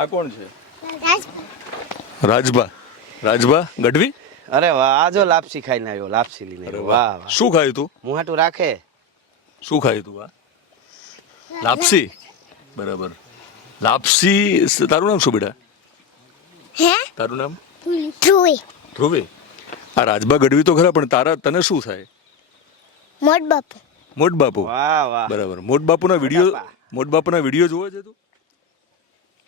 આ કોણ છે? રાજભા. રાજભા ગઢવી? અરે વાહ આ જો લાપસી ખાઈને આવ્યો લાપસી લઈને આવ્યો. વાહ વાહ શું ખાયું તું? મુહાટું રાખે? શું ખાયું તું આ લાપસી? બરાબર. લાપસી તારું નામ શું બેટા? હે? તારું નામ? ધ્રુવી. ધ્રુવે. આ રાજભા ગઢવી તો ખરા પણ તારા તને શું થાય? મોટ બાપુ મોટ બાપુ વાહ વાહ. બરાબર. મોટ બાપુના વીડિયો મોટ બાપુના વીડિયો જોવે છે તું?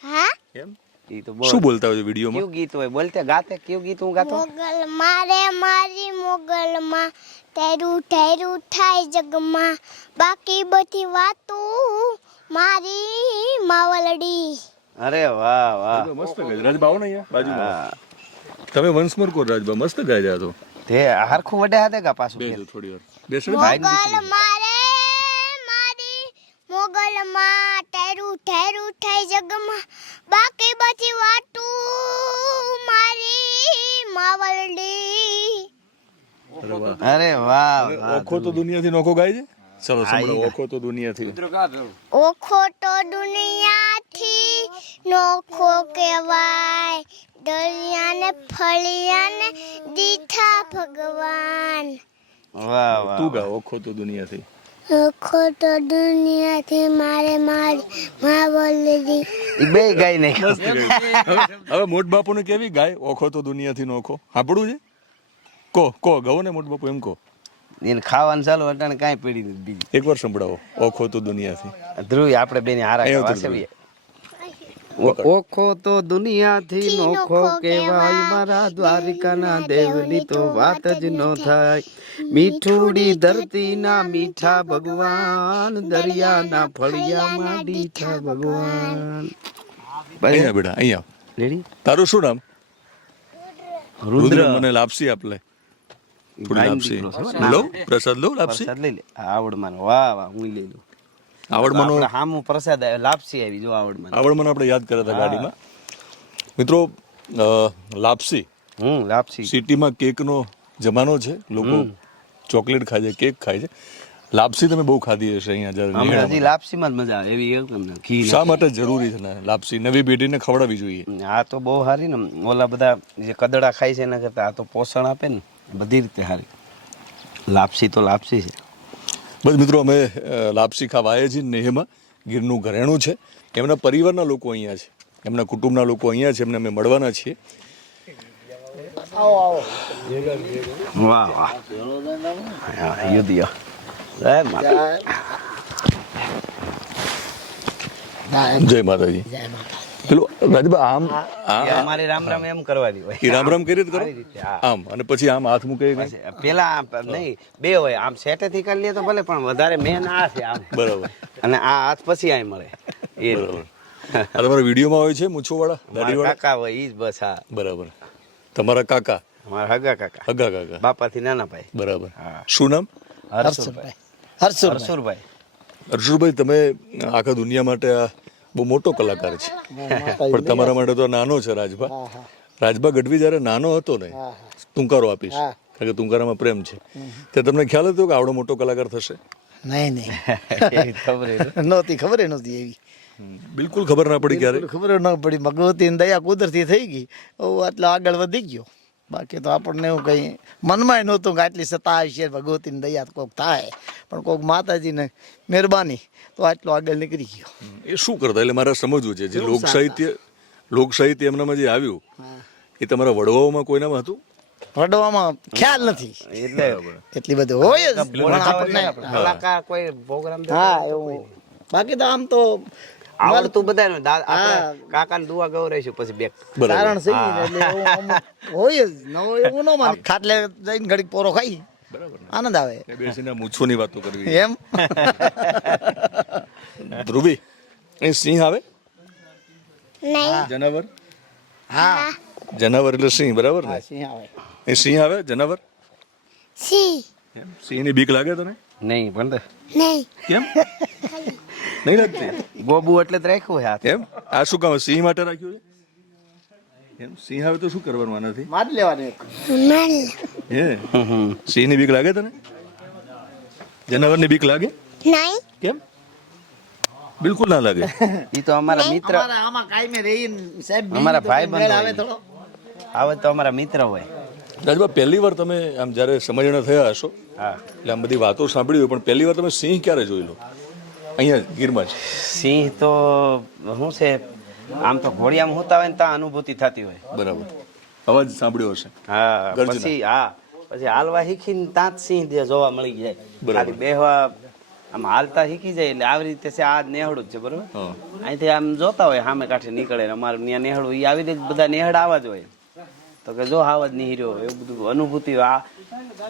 હા? એમ? ઈ તો બોલ. શું બોલતા હોય વિડીયોમાં? કયું ગીત હોય? બોલતે ગાતે કયું ગીત હું ગાતો? મોગલ મારે મારી મોગલમાં તેરું તેરું થાય જગમાં. બાકી બધી વાતો મારી માવલડી. અરે વાહ વાહ. મસ્ત ગાય રાજબા આવો ને અહીંયા બાજુમાં? તમે વંશ મર કો રાજભા મસ્ત ગાય તો. તે હરખું વડે હાથે ગા પાછું બેસો થોડી વાર. બેસો. ને. તેરું તેરું જગમાં. બાકી બધી વાતો મારી માવલડી. અરે વાહ. ઓખો તો દુનિયાથી નોખો ગાય છે? ચલો સાંભળો ઓખો તો દુનિયાથી. ઓખો તો દુનિયાથી નોખો કહેવાય. દરિયાને ફળિયાને દીઠા ભગવાન. વાહ વાહ તું ગા ઓખો તો દુનિયાથી. ઓખો તો દુનિયાથી મારે મારી માં બોલી દી બે ગાય નહીં હવે મોટ બાપુને કેવી ગાય? ઓખો તો દુનિયાથી નોખો સાંભળવું છે? કો કો ગવો ને મોટ બાપુ એમ કો. એને ખાવાનું ચાલુ અટાણે કાંઈ પડી નથી બીજી. એકવાર સંભળાવો. ઓખો તો દુનિયાથી. ધ્રુવી આપણે બેની હારા અહીંયા ખાવા ઉતર સેવીએ. વખત. ઓખો તો દુનિયાથી થી નોખો કહેવાય. મારા દ્વારિકાના દેવની તો વાત જ ન થાય. મીઠુડી ધરતીના મીઠા ભગવાન દરિયાના ફળિયામાં દીઠા ભગવાન. અહીંયા બેટા અહીંયા આવ. રેડી? તારું શું નામ? રુદ્ર. રુદ્ર મને લાપસી આપ લે લાપસી. લઉં પ્રસાદ લો લાપસી. લઈ લે. આવડ માનો વાહ વાહ હું લઈ લઉં. આવડ મનો આપણે હામું પ્રસાદ લાપસી આવી જો આવડ માનો આપણે યાદ કર્યા હતા ગાડીમાં. મિત્રો લાપસી હમ લાપસી. સિટીમાં કેકનો જમાનો છે. લોકો ચોકલેટ ખાય છે કેક ખાય છે. લાપસી તમે બહુ ખાધી હશે અહીંયા જ્યારે હમણાં હજી લાપસીમાં જ મજા આવે એવી એકદમ તમને ઘી શા માટે જરૂરી છે ને લાપસી? નવી પેઢીને ખવડાવવી જોઈએ. આ તો બહુ સારી ને. ઓલા બધા જે કદડા ખાય છે એના કરતાં આ તો પોષણ આપે ને. બધી રીતે સારી. લાપસી તો લાપસી છે. બસ મિત્રો અમે લાપસી ખાવા આવ્યા છીએ નેહમાં. ગીરનું ઘરેણું છે. એમના પરિવારના લોકો અહીંયા છે. એમના કુટુંબના લોકો અહીંયા છે. એમને અમે મળવાના છીએ. વાહ વાહ. યુધિયા જય માતા જય માતાજી. પેલું રાજભા આમ અમારે રામ રામ એમ કરવાની હોય. રામ રામ કરી કરો. આમ અને પછી આમ હાથ મૂકે પેલા નહીં બે હોય આમ સેટેથી કરી લે તો ભલે પણ વધારે મેન આ છે આમ. બરોબર. અને આ હાથ પછી આય મળે. એ બરાબર. તમારા વિડીયોમાં હોય છે મૂછોવાળા દાઢી વાળા કાકા હોય ઈ જ બસ હા. બરાબર. તમારા કાકા? મારા હગા કાકા. હગા કાકા. બાપાથી નાના ભાઈ. બરાબર. હા. શું નામ? હર્ષુરભાઈ હર્ષુરભાઈ હર્ષુભાઈ તમે આખા દુનિયા માટે આ બહુ મોટો કલાકાર છે. પણ તમારા માટે તો નાનો છે રાજભા. રાજભા ગઢવી જ્યારે નાનો હતો ને તુંકારો આપીશ. કારણ કે તુંકારામાં પ્રેમ છે. તે તમને ખ્યાલ હતો કે આવડો મોટો કલાકાર થશે? નહીં નહીં. ખબર એ નહોતી ખબર નહોતી એવી. બિલકુલ ખબર ના પડી ક્યારે ખબર ના પડી. ભગવતી દયા કુદરતી થઈ ગઈ. હું આટલો આગળ વધી ગયો. બાકી તો આપણને એવું કંઈ મનમાં નહોતું કે આટલી સત્તા આવશે ભગવતીની દયા કોક થાય. પણ કોક માતાજીને મહેરબાની તો આટલો આગળ નીકળી ગયો. એ શું કરતા? એટલે મારે સમજવું છે જે લોક સાહિત્ય લોક સાહિત્ય એમનામાં જે આવ્યું એ તમારા વડવાઓમાં કોઈનામાં હતું? રડવામાં ખ્યાલ નથી. એટલે. એટલી બધી હોય જ પણ આપણને કલાકાર કોઈ પ્રોગ્રામ હા એવું. બાકી તો આમ તો આવડતું બધાને કાકાને દુઆ ગૌરાઈશું પછી બેક કારણ છે એટલે હોય જ. ન હોય એવું ન માને. ખાટલે જઈને ઘડીક પોરો ખાઈ. આનંદ આવે. બેસીને મૂછોની વાતો કરવી. એમ? ધ્રુવી એ સિંહ આવે? નહીં. જનાવર? હા. જનાવર એટલે સિંહ બરાબર ને? સિંહ આવે. એ સિંહ આવે? જનાવર? સિંહ. સિંહની બીક લાગે તને? નહીં પણ તો નહીં. કેમ? નહીં લાગતી ગોબુ એટલે જ રાખ્યું હોય હાથ. એમ આ શું કામ સિંહ માટે રાખ્યું છે? એમ સિંહ આવે તો શું કરવાનું આનાથી? માર લેવાનું એક. માલ હે? સિંહની બીક લાગે તને? જનાવરની બીક લાગે? નહીં. કેમ? બિલકુલ ના લાગે. એ તો અમારા મિત્ર અમારા આમાં કાયમે રહીને સાહેબ અમારા બીજું તો ભાઈ કંઈ મેળ બંધુ આવે હોય. થોડો આવે તો અમારા મિત્ર હોય. રાજભા પહેલી વાર તમે આમ જ્યારે સમજણ થયા હશો હા. એટલે આમ બધી વાતો સાંભળી હોય પણ પહેલી વાર તમે સિંહ ક્યારે જોઈ લો? અહીંયા ગીરમાં જ. સિંહ તો શું છે આમ તો ઘોડિયામાં હોતા હોય ને ત્યાં અનુભૂતિ થતી હોય. બરાબર. અવાજ સાંભળ્યો હશે. હા પછી હા પછી હાલવા શીખીને ત્યાં જ સિંહ જોવા મળી જાય. બરાબર. ખાલી બેહવા આમ હાલતા શીખી જાય એટલે આવી રીતે છે આ નેહળું જ છે બરોબર? અહીંથી આમ જોતા હોય સામે કાંઠે નીકળે અમારે અમારું ત્યાં નેહળું એ આવી રીતે બધા નેહડ આવા જ હોય. તો કે જો હાવજ નીહર્યો એવું બધું અનુભૂતિ આ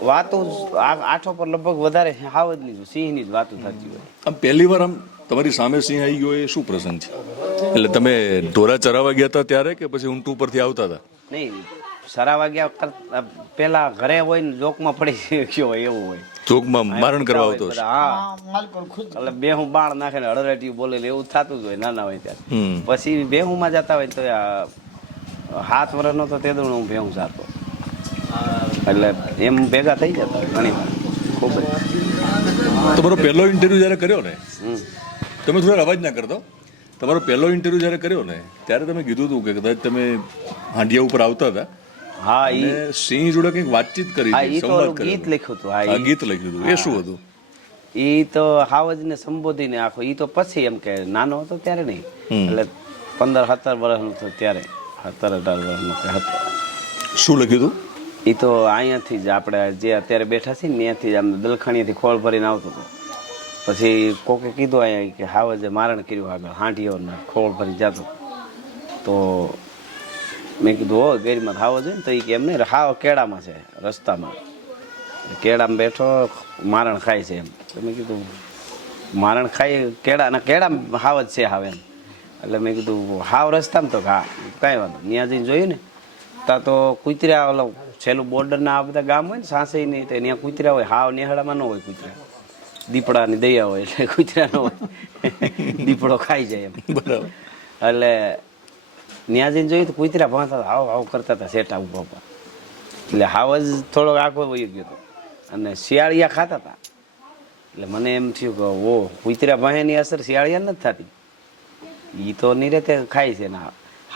વાતો જ- આ આઠો પર લગભગ વધારે હાવજની જ સિંહની જ વાતો થતી હોય. આમ પહેલી વાર આમ તમારી સામે સિંહ આવી ગયો એ શું પ્રસંગ છે? એટલે તમે ઢોરા ચરાવવા ગયા હતા ત્યારે કે પછી ઊંટ ઉપરથી આવતા હતા? નહીં સરા વાગ્યા કરતા પેલા ઘરે હોય ને જોકમાં પડી ગયો હોય એવું હોય. ચોકમાં મારણ કરવા આવતો હા. એટલે બે હું બાણ નાખે ને અડરાટી બોલે એવું થતું જ હોય નાના હોય ત્યારે. પછી બે બેહુમાં જતા હોય તો આ સાત વર્ષનો તો તે દઉં હું ભેંસ હતો એટલે એમ ભેગા થઈ જતા ઘણી વાર ખૂબ જ. તમારો પહેલો ઇન્ટરવ્યુ જ્યારે કર્યો ને. તમે થોડા અવાજ ના કરતો. તમારો પહેલો ઇન્ટરવ્યુ જ્યારે કર્યો ને ત્યારે તમે કીધું હતું કે કદાચ તમે હાંડિયા ઉપર આવતા હતા. હા એ સિંહ જોડે કંઈક વાતચીત કરી સંવાદ કર્યો. ગીત. લખ્યું હતું હા હા ગીત લખ્યું હતું. એ શું હતું? એ તો હાવજને સંબોધીને આખો એ તો પછી એમ કે નાનો હતો ત્યારે નહીં. એટલે પંદર સત્તર વર્ષનો હતો ત્યારે. સત્તર અઢાર વર્ષનો કે હતો શું લખ્યું હતું એ તો અહીંયાથી જ આપણે જે અત્યારે બેઠા છીએ ને ત્યાંથી જ આમ દલખાણીયાથી ખોળ ભરીને આવતો હતો. પછી કોકે કીધું અહીંયા કે હાવજે મારણ કર્યું આગળ હાંઠીઓ ને ખોળ ભરી જતો. તો મેં કીધું હો ગેરીમાં હાવજ હોય ને તો એ કે એમ નહીં હાવ કેળામાં છે રસ્તામાં. કેળામાં બેઠો મારણ ખાય છે એમ. તો મેં કીધું મારણ ખાઈ કેળા ના કેળામાં હાવ જ છે હાવ એમ. એટલે મેં કીધું હાવ રસ્તામાં તો હા કાંઈ વાંધો ત્યાં જઈને જોયું ને ત્યાં તો કૂતરા ઓલો છેલ્લું બોર્ડરના આ બધા ગામ હોય ને સાસે નહીં તો ત્યાં કૂતરા હોય. હાવ નેહડામાં ન હોય કૂતરા. દીપડાની દયા હોય એટલે કૂતરા ન હોય. દીપડો ખાઈ જાય એમ. બરાબર. એટલે ત્યાં જઈને જોયું તો કૂતરા ભાંતા હતા, હાવ હાવ કરતા હતા શેઠા ઊભા ઊભા એટલે હાવ જ થોડોક આખો વહી ગયો હતો અને શિયાળિયા ખાતા હતા. એટલે મને એમ થયું કે ઓ કૂતરા ભાંયાની અસર શિયાળિયા નથી થતી. એ તો નિરેતે ખાય છે ને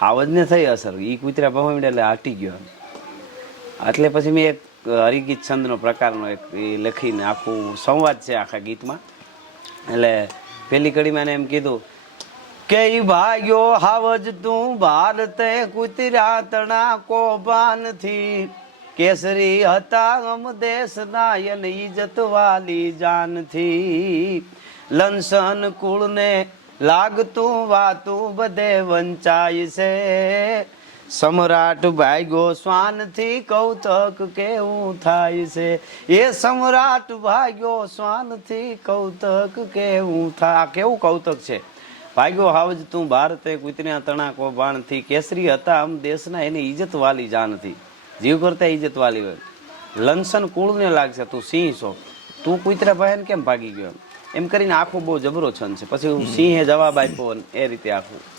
હાવજને થઈ અસર. એ કૂતરા ભાંય એટલે હટી ગયો. એટલે પછી મેં એક હરિગીત છંદનો પ્રકારનો એક એ લખીને આખું સંવાદ છે આખા ગીતમાં. એટલે પહેલી કડીમાં એમ કીધું કે ભાગ્યો હાવજ તું ભારતે કુતરા તણા કોબાનથી કેસરી હતા અમ દેશના યન ઇજત વાલી જાનથી લંસન કુળને લાગતું વાતું બધે વંચાય છે. સમ્રાટ ભાગ્યો શ્વાનથી કૌતક કેવું થાય છે? એ સમ્રાટ ભાગ્યો શ્વાનથી કૌતક કેવું થાય કેવું કૌતક છે? ભાગ્યો હાવજ તું ભારતે કુતર્યા તણા કોબાણથી કેસરી હતા આમ દેશના એની ઇજ્જત વાલી જાનથી જીવ કરતા ઇજ્જત વાલી હોય. લંસન કુળને લાગશે, તું સિંહ છો. તું કુતરા ભાઈ કેમ ભાગી ગયો? એમ કરીને આખો બહુ જબરો છંદ છે. પછી સિંહે જવાબ આપ્યો એ રીતે આખું.